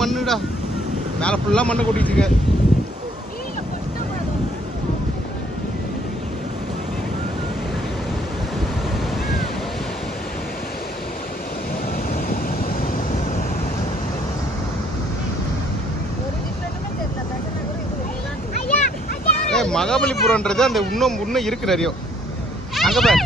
மண்ணுடா, மேலே ஃபுல்லாக மண்ணு கொட்டிட்டு இருக்கு. மகாபலிபுரம்ன்றது அந்த இன்னும் இருக்கு நிறைய. அங்க பாரு,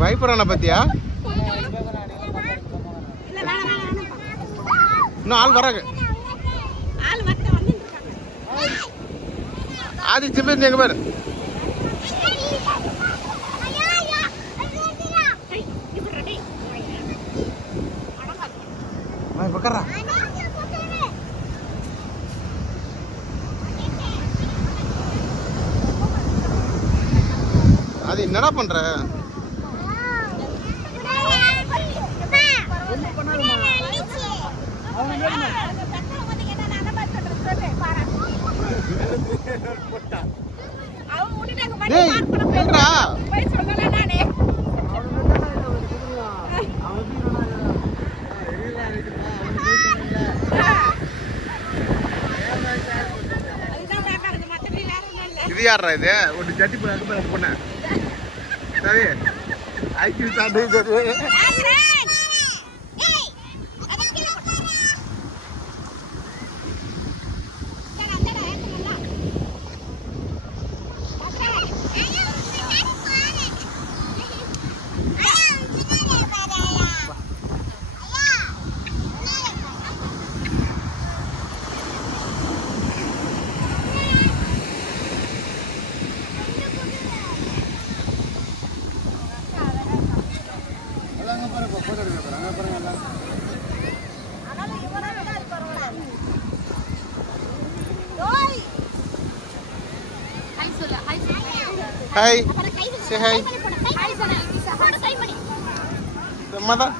பயப்படுறான பத்தியா? இன்னும் ஆள் வராங்க. ஆதி சிம்பி எங்க பாரு. பக்கறா அது என்னடா பண்ற? இது யாரா இது? ஒரு ஜட்டி பொண்ணு சரி ஐக்கிய தாண்டி Hai, say hi. Mata.